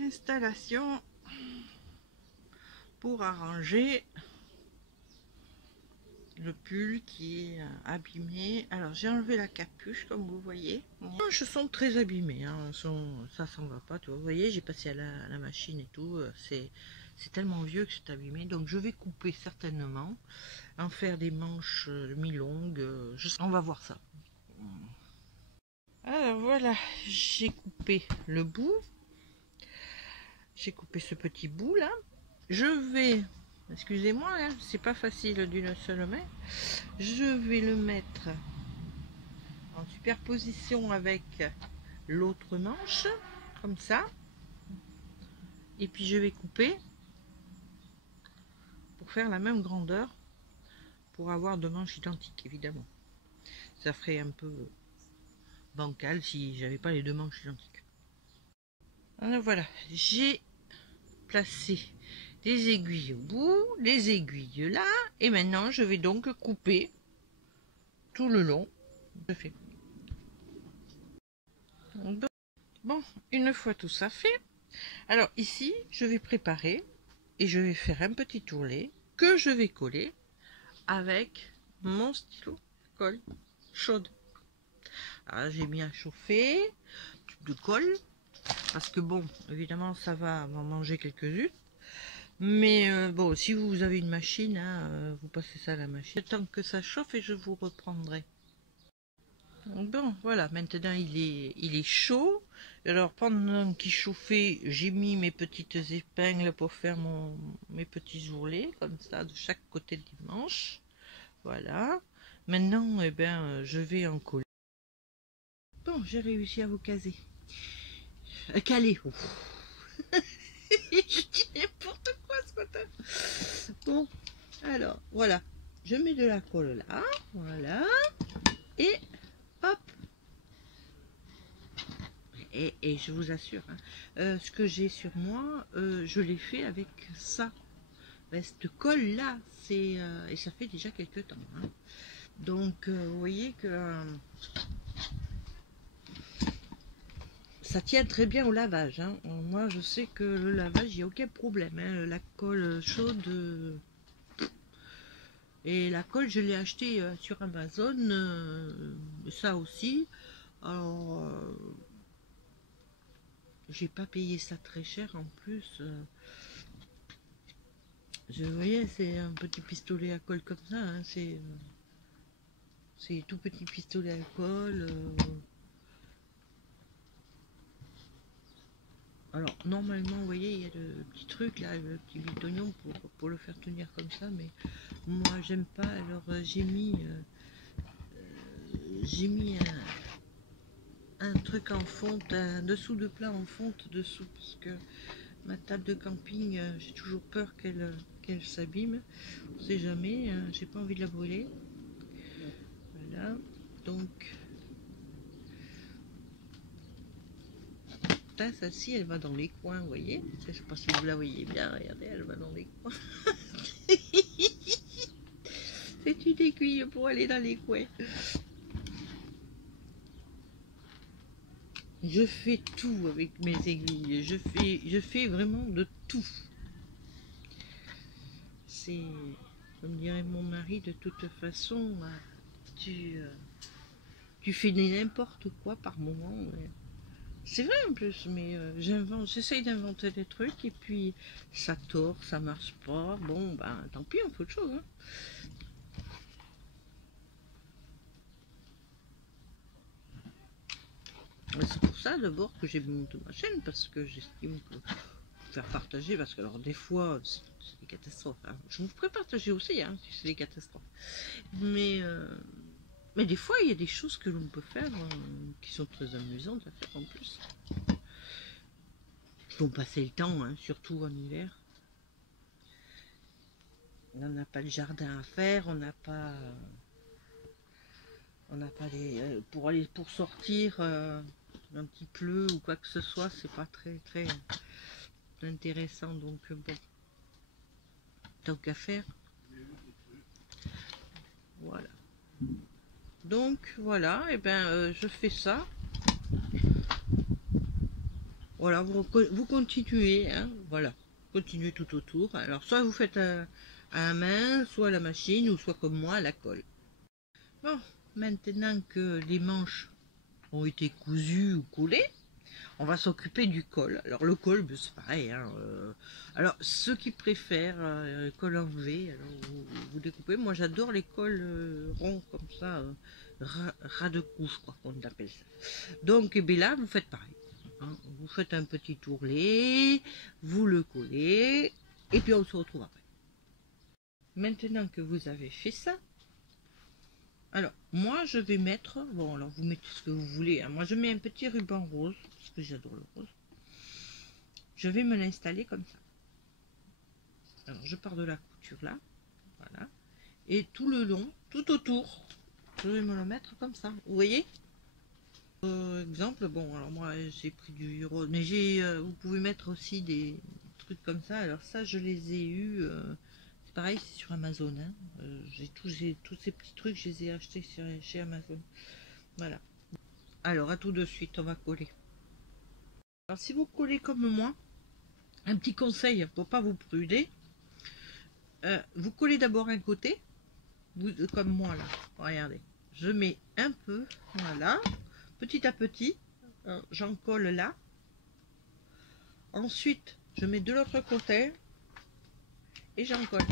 Installation pour arranger le pull qui est abîmé. Alors j'ai enlevé la capuche comme vous voyez. Les manches sont très abîmées, hein. Ça s'en va pas, vous voyez, j'ai passé à la machine et tout. C'est tellement vieux que c'est abîmé, donc je vais couper certainement, en faire des manches mi-longues. On va voir ça. Alors voilà, j'ai coupé le bout. J'ai coupé ce petit bout là. Je vais, excusez-moi, hein, c'est pas facile d'une seule main. Je vais le mettre en superposition avec l'autre manche, comme ça. Et puis je vais couper pour faire la même grandeur, pour avoir deux manches identiques, évidemment. Ça ferait un peu bancal si j'avais pas les deux manches identiques. Alors voilà, j'ai placé des aiguilles au bout, les aiguilles là, et maintenant je vais donc couper tout le long. Je fais. Bon, une fois tout ça fait, alors ici je vais préparer et je vais faire un petit tourlet que je vais coller avec mon stylo colle chaude. Alors j'ai mis à chauffer de colle parce que bon, évidemment ça va m'en manger quelques-unes. Mais bon, si vous avez une machine, hein, vous passez ça à la machine. Le temps que ça chauffe et je vous reprendrai. Bon, voilà, maintenant il est chaud. Alors pendant qu'il chauffait, j'ai mis mes petites épingles pour faire mes petits ourlets, comme ça, de chaque côté du manche. Voilà. Maintenant, eh ben, je vais en coller. Bon, j'ai réussi à vous caser. Caler. Je dis n'importe quoi ce matin. Bon, alors, voilà. Je mets de la colle là. Voilà. Et hop. Et je vous assure, hein, ce que j'ai sur moi, je l'ai fait avec ça. Cette colle là, et ça fait déjà quelques temps. Hein. Donc, vous voyez que ça tient très bien au lavage. Hein. Moi, je sais que le lavage, il n'y a aucun problème. Hein. La colle chaude. Et la colle, je l'ai achetée sur Amazon. Ça aussi. Alors, j'ai pas payé ça très cher en plus. Vous voyez, c'est un petit pistolet à colle comme ça. Hein. C'est tout petit pistolet à colle. Alors, normalement, vous voyez, il y a le petit truc là, le petit bitonnion pour le faire tenir comme ça. Mais moi, j'aime pas. Alors, j'ai mis un truc en fonte, un dessous de plat en fonte dessous. Parce que ma table de camping, j'ai toujours peur qu'elle s'abîme. On sait jamais, j'ai pas envie de la brûler. Voilà, donc celle-ci elle va dans les coins, vous voyez. Je sais pas si vous la voyez bien, regardez, elle va dans les coins. C'est une aiguille pour aller dans les coins. Je fais tout avec mes aiguilles, je fais vraiment de tout. C'est, comme dirait mon mari, de toute façon, tu fais n'importe quoi par moment. C'est vrai en plus, mais j'essaye d'inventer des trucs et puis ça tord, ça marche pas. Bon, ben tant pis, on fait autre chose. Hein. C'est pour ça d'abord que j'ai monté ma chaîne, parce que j'estime que faire partager, parce que alors des fois c'est des catastrophes. Hein. Je vous ferai partager aussi, hein, si c'est des catastrophes. Mais des fois il y a des choses que l'on peut faire qui sont très amusantes à faire en plus. Pour passer le temps, hein, surtout en hiver. On n'a pas de jardin à faire, on n'a pas les pour sortir un petit pleu ou quoi que ce soit, c'est pas très intéressant, donc bon, tant qu'à faire. Voilà. Donc voilà, et ben je fais ça. Voilà, vous continuez, hein, voilà, continuez tout autour. Alors, soit vous faites à la main, soit à la machine, ou soit comme moi, à la colle. Bon, maintenant que les manches ont été cousues ou collées, on va s'occuper du col. Alors le col, ben, c'est pareil. Hein, alors ceux qui préfèrent col en V, alors vous découpez. Moi j'adore les cols ronds comme ça, ras de couche, quoi, on appelle ça. Donc et bien là, vous faites pareil. Hein, vous faites un petit ourlet, vous le collez, et puis on se retrouve après. Maintenant que vous avez fait ça, alors moi je vais mettre, bon alors vous mettez ce que vous voulez, hein. Moi je mets un petit ruban rose, parce que j'adore le rose. Je vais me l'installer comme ça. Alors je pars de la couture là, voilà, et tout le long, tout autour, je vais me le mettre comme ça, vous voyez. Exemple, bon alors moi j'ai pris du rose, mais vous pouvez mettre aussi des trucs comme ça. Alors ça je les ai eus, c'est pareil, c'est sur Amazon, hein. J'ai tous ces petits trucs, je les ai achetés chez Amazon, voilà. Alors à tout de suite, on va coller. Alors si vous collez comme moi, un petit conseil pour pas vous brûler, vous collez d'abord un côté, comme moi là, regardez, je mets un peu, voilà, petit à petit, j'en colle là, ensuite je mets de l'autre côté et j'en colle,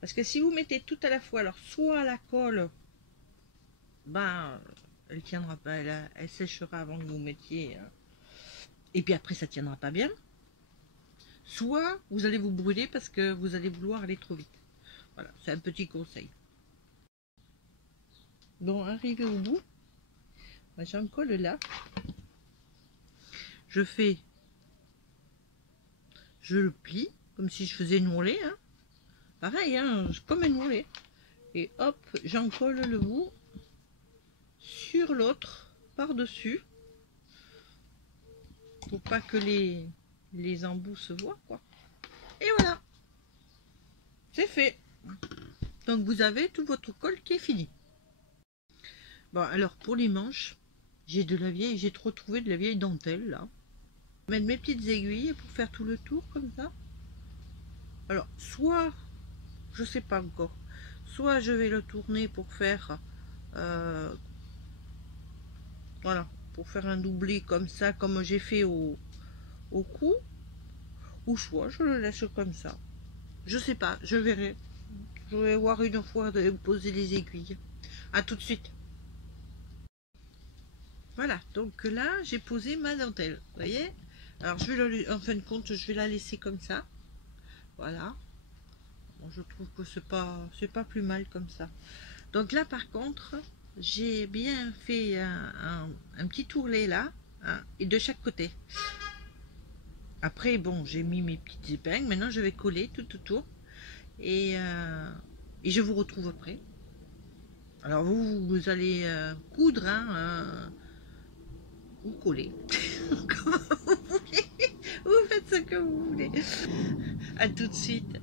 parce que si vous mettez tout à la fois, alors soit la colle, ben elle tiendra pas, elle séchera avant que vous mettiez, et puis après ça tiendra pas bien, soit vous allez vous brûler parce que vous allez vouloir aller trop vite. Voilà, c'est un petit conseil. Bon, arrivé au bout, j'en colle là. Je le plie comme si je faisais une ourlet, hein. Pareil, hein, comme une ourlet. Et hop, j'en colle le bout sur l'autre, par-dessus, pour pas que les embouts se voient, quoi. Et voilà, c'est fait. Donc vous avez tout votre col qui est fini. Bon, alors pour les manches, j'ai retrouvé de la vieille dentelle là. Je vais mettre mes petites aiguilles pour faire tout le tour comme ça. Alors, soit, je sais pas encore, soit je vais le tourner pour faire, voilà, pour faire un doublé comme ça, comme j'ai fait au cou, ou soit je le laisse comme ça. Je sais pas, je verrai. Je vais voir une fois de poser les aiguilles. À tout de suite. Voilà, donc là j'ai posé ma dentelle, vous voyez. Alors je vais en fin de compte, je vais la laisser comme ça. Voilà. Bon, je trouve que c'est pas plus mal comme ça. Donc là par contre, j'ai bien fait un petit ourlet là, hein, et de chaque côté. Après bon, j'ai mis mes petites épingles, maintenant je vais coller tout autour et je vous retrouve après. Alors vous allez coudre, hein, ou coller, comme vous voulez. Vous faites ce que vous voulez. À tout de suite.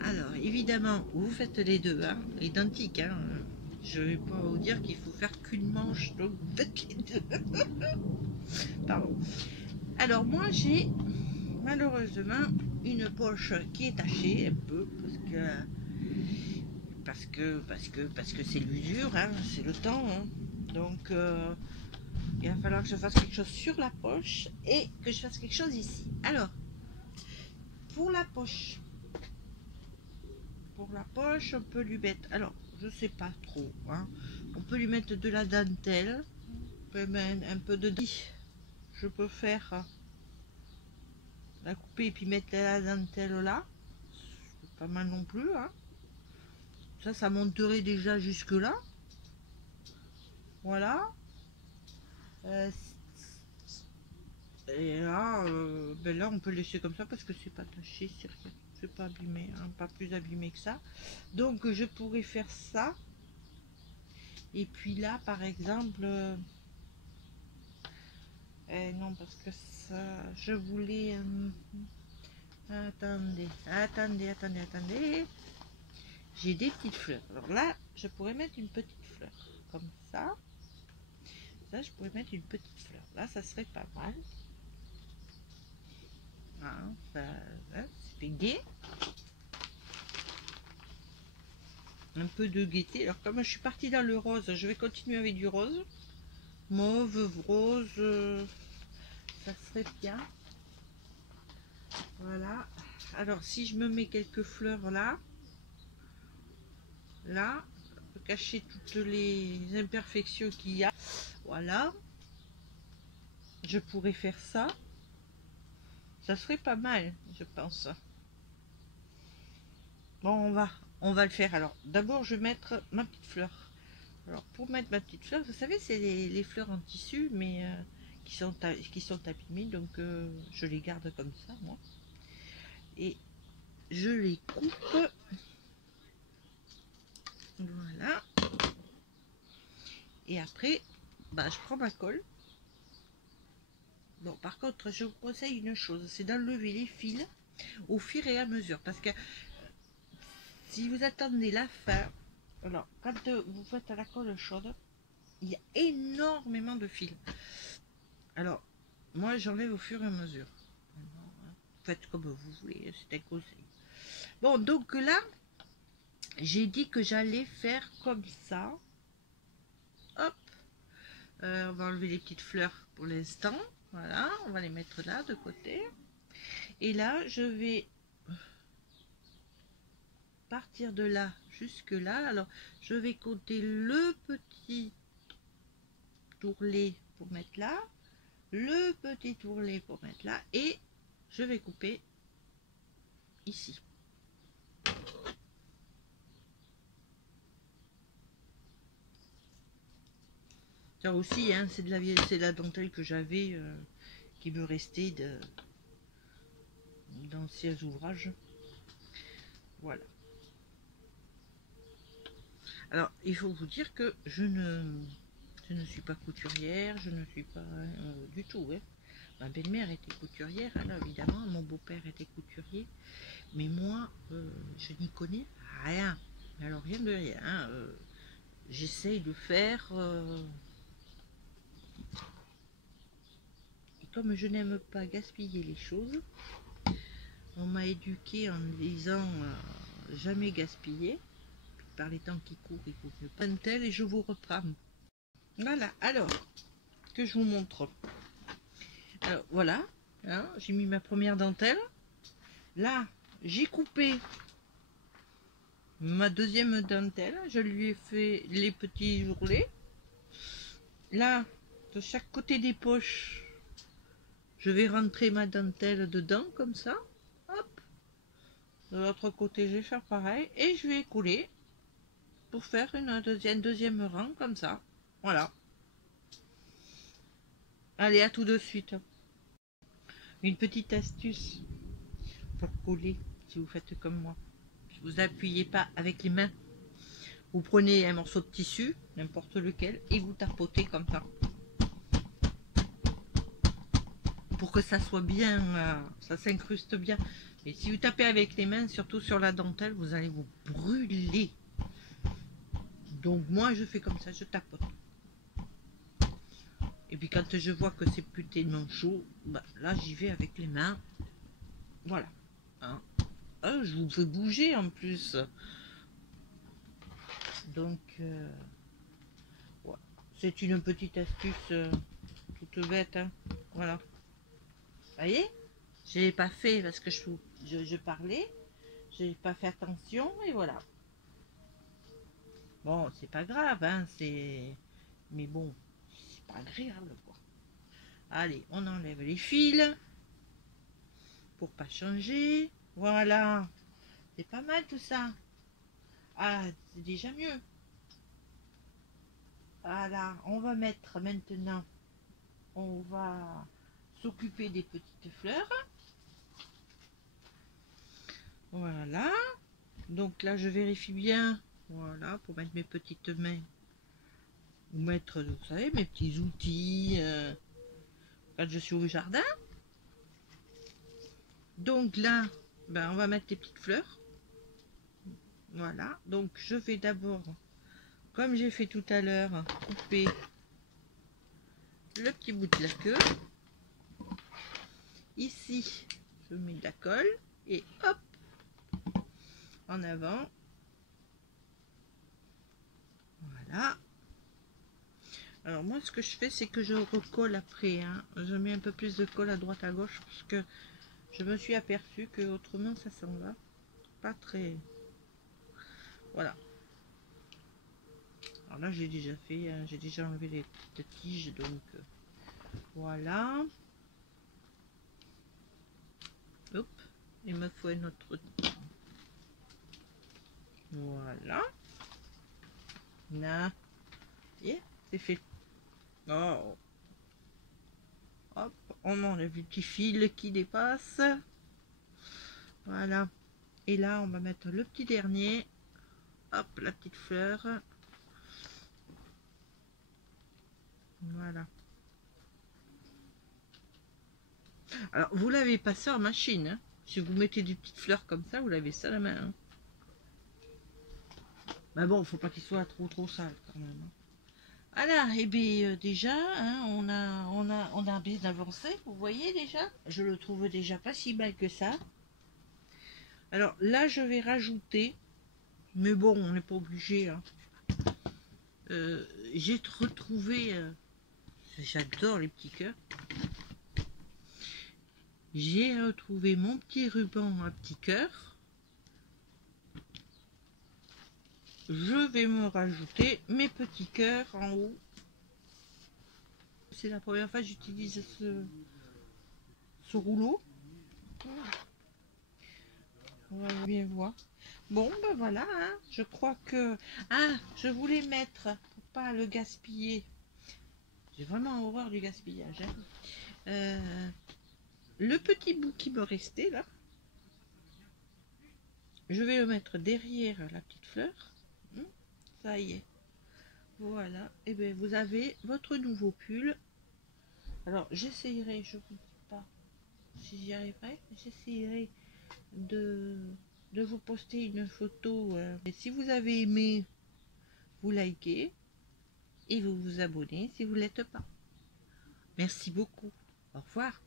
Alors évidemment, vous faites les deux, hein, identiques, hein. Je vais pas vous dire qu'il faut faire qu'une manche, donc vous faites les deux. Pardon. Alors moi j'ai malheureusement une poche qui est tachée un peu parce que c'est l'usure, hein, c'est le temps, hein. Donc il va falloir que je fasse quelque chose sur la poche et que je fasse quelque chose ici. Alors pour la poche, on peut lui mettre, alors je sais pas trop, hein, on peut lui mettre de la dentelle, on peut mettre un peu de je peux faire la couper et puis mettre la dentelle là, c'est pas mal non plus, hein. Ça monterait déjà jusque là, voilà. Et là, ben là on peut laisser comme ça parce que c'est pas taché, c'est pas abîmé, hein, pas plus abîmé que ça. Donc je pourrais faire ça. Et puis là par exemple, non parce que ça, je voulais, attendez, j'ai des petites fleurs. Alors là, je pourrais mettre une petite fleur comme ça. Ça, je pourrais mettre une petite fleur. Là, ça serait pas mal. Hein, ça, fait gai. Un peu de gaieté. Alors comme je suis partie dans le rose, je vais continuer avec du rose. Mauve, rose, ça serait bien. Voilà. Alors si je me mets quelques fleurs là, pour cacher toutes les imperfections qu'il y a. Voilà. Je pourrais faire ça. Ça serait pas mal, je pense. Bon, on va le faire. Alors, d'abord, je vais mettre ma petite fleur. Alors, pour mettre ma petite fleur, vous savez, c'est les fleurs en tissu, mais qui sont abîmées. Donc, je les garde comme ça, moi. Et je les coupe. Voilà. Et après, bah, je prends ma colle. Bon, par contre, je vous conseille une chose, c'est d'enlever les fils au fur et à mesure. Parce que si vous attendez la fin, alors, quand vous faites la colle chaude, il y a énormément de fils. Alors, moi, j'enlève au fur et à mesure. Faites comme vous voulez, c'est un conseil. Bon, donc là, j'ai dit que j'allais faire comme ça. Hop. On va enlever les petites fleurs pour l'instant. Voilà, on va les mettre là, de côté. Et là, je vais partir de là jusque là. Alors, je vais compter le petit tourlet pour mettre là, le petit tourlet pour mettre là, et je vais couper ici. Ça aussi, hein, c'est de la dentelle que j'avais, qui me restait d'anciens ouvrages. Voilà. Alors, il faut vous dire que je ne suis pas couturière, je ne suis pas du tout. Hein. Ma belle-mère était couturière, alors évidemment, mon beau-père était couturier, mais moi, je n'y connais rien. Alors, rien de rien. Hein, j'essaye de faire. Et comme je n'aime pas gaspiller les choses, on m'a éduqué en me disant jamais gaspiller. Puis par les temps qui courent, il faut mieux pas de tel, et je vous reprends. Voilà, alors, que je vous montre. Alors, voilà, hein, j'ai mis ma première dentelle. Là, j'ai coupé ma deuxième dentelle. Je lui ai fait les petits ourlets. Là, de chaque côté des poches, je vais rentrer ma dentelle dedans, comme ça. Hop. De l'autre côté, je vais faire pareil. Et je vais coller pour faire une deuxième rang, comme ça. Voilà. Allez, à tout de suite. Une petite astuce pour coller, si vous faites comme moi. Vous appuyez pas avec les mains. Vous prenez un morceau de tissu, n'importe lequel, et vous tapotez comme ça. Pour que ça soit bien, ça s'incruste bien. Et si vous tapez avec les mains, surtout sur la dentelle, vous allez vous brûler. Donc moi, je fais comme ça, je tapote. Et puis quand je vois que c'est plus tellement chaud, bah, là, j'y vais avec les mains. Voilà. Hein. Ah, je vous fais bouger en plus. Donc, ouais. C'est une petite astuce toute bête. Hein. Voilà. Vous voyez, je l'ai pas fait parce que je parlais. J'ai pas fait attention et voilà. Bon, c'est pas grave, hein, mais bon, c'est pas agréable, quoi. Allez, on enlève les fils pour pas changer. Voilà, c'est pas mal tout ça. Ah, c'est déjà mieux. Voilà, on va mettre maintenant, on va s'occuper des petites fleurs. Voilà. Donc là, je vérifie bien. Voilà, pour mettre mes petites mains. Ou mettre, vous savez, mes petits outils quand je suis au jardin. Donc là, ben, on va mettre les petites fleurs. Voilà. Donc je vais d'abord, comme j'ai fait tout à l'heure, couper le petit bout de la queue. Ici, je mets de la colle et hop, en avant. Voilà. Alors moi ce que je fais c'est que je recolle après, hein. Je mets un peu plus de colle à droite à gauche parce que je me suis aperçu que autrement ça s'en va pas très. Voilà. Alors là j'ai déjà fait, hein, j'ai déjà enlevé les petites tiges, donc voilà. Hop, il me faut un autre. Voilà. Là, yeah, c'est fait. Oh. Hop, on enlève le petit fil qui dépasse. Voilà. Et là, on va mettre le petit dernier. Hop, la petite fleur. Voilà. Alors, vous lavez pas ça en machine, hein. Si vous mettez des petites fleurs comme ça, vous lavez ça à la main, hein. Mais bon, faut pas qu'il soit trop sale quand même, hein. Voilà, et bien déjà, hein, on a bien avancé, vous voyez déjà. Je le trouve déjà pas si mal que ça. Alors là, je vais rajouter, mais bon, on n'est pas obligé, hein. J'ai retrouvé, j'adore les petits cœurs. J'ai retrouvé mon petit ruban à petit cœur. Je vais me rajouter mes petits cœurs en haut. C'est la première fois que j'utilise ce rouleau. On va bien voir. Bon, ben voilà, hein, je crois que... Ah, je voulais mettre, pour pas le gaspiller. J'ai vraiment horreur du gaspillage, hein. Le petit bout qui me restait, là, je vais le mettre derrière la petite fleur. Ça y est. Voilà. Et bien, vous avez votre nouveau pull. Alors, j'essayerai, je vous dis pas si j'y arriverai, j'essayerai de vous poster une photo. Et si vous avez aimé, vous likez et vous vous abonnez si vous ne l'êtes pas. Merci beaucoup. Au revoir.